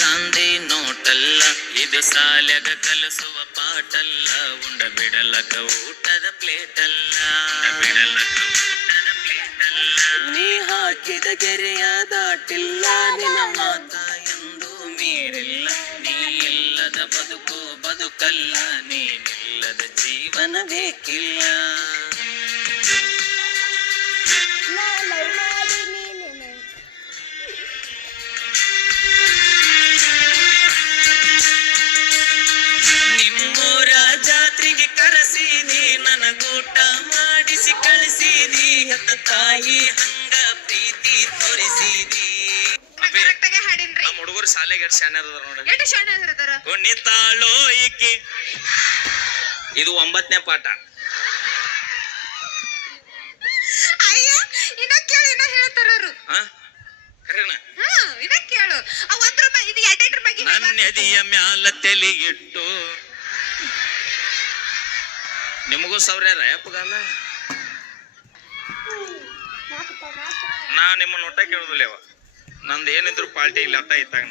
ಗಾಂಧಿ ನೋಟಲ್ಲ, ಇದು ಸಾಲ್ಯಾಗ ಕಲಿಸುವ ಪಾಟಲ್ಲ. ಉಂಡ ಬಿಡಲಕ ಊಟದ ಪ್ಲೇಟಲ್ಲ, ನೀ ಹಾಕಿದ ಗೆರೆಯ ದಾಟಿಲ್ಲ, ನಿನ್ನ ಮಾತ ಎಂದು ಮೀರಿಲ್ಲ. ನೀ ಇಲ್ಲದ ಬದುಕು ಬದುಕಲ್ಲ, ನೀನಿಲ್ಲದ ಜೀವನ ಬೇಕಿಲ್ಲ. ನಿಮ್ಮೂರ ಜಾತ್ರೆಗೆ ಕರೆಸಿದಿ, ನನಗೂಟ ಮಾಡಿಸಿ ಕಳಿಸಿದಿ. ಹೆತ್ತ ತಾಯಿ ಹಂಗ ಪ್ರೀತಿ ತೋರಿಸಿದಿ. ನಮ್ಮ ಹುಡುಗರು ಶಾಲೆಗೆ ಶಾಣ್ಯರ ನೋಡಿ. ನಿತ್ತಾಳೋ ಈಕಿ, ಇದು 9ನೇ ಪಾಠ. ನನ್ನೆದಿಯ ಮ್ಯಾಲ ತಲೆ ಇಟ್ಟು ನಿಮಗೂ ಸೌರ್ಯಾರ ಯಪ್ಪಗಲ್ಲ. ನಾ ನಿಮ್ಮ ನೋಟ ಕೇಳುದಿಲ್ಲವ, ನಂದು ಏನಿದ್ರು ಪಾರ್ಟಿ ಇಲ್ಲ ಅಟ್ಟ ಇತ್ತಾಗ.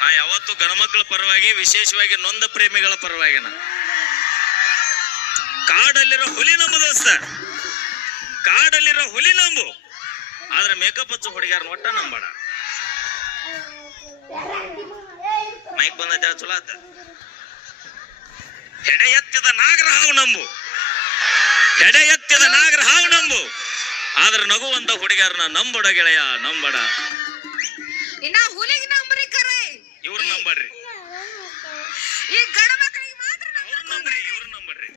ನಾ ಯಾವತ್ತು ಗಣಮಕ್ಕಳ ಪರವಾಗಿ, ವಿಶೇಷವಾಗಿ ನೊಂದ ಪ್ರೇಮಿಗಳ ಪರವಾಗಿ. ಕಾಡಲ್ಲಿರೋ ಹುಲಿ ನಂಬು ದೋಸ್ತ, ಕಾಡಲ್ಲಿರೋ ಹುಲಿ ನಂಬು. ಆದ್ರೆ ಮೇಕಪ್ ಹಚ್ಚು ಹುಡುಗ್ಯಾರ ಒಟ್ಟ ನಂಬಡ. ಮೈಕ್ ಬಂದ ಚಲೋ ಆತ. ಹೆಡೆ ಎತ್ತಿದ ನಾಗರ ಹಾವು ನಂಬು, ಹೆಡೆ ಎತ್ತಿದ ನಾಗರ ಹಾವು ನಂಬು. ಆದ್ರೆ ನಗುವಂತ ಹುಡುಗ್ಯಾರನ್ನ ನಂಬಡ ಗೆಳೆಯ, ನಂಬಡ. ಇವ್ರು ನಂಬಡ್ರಿ.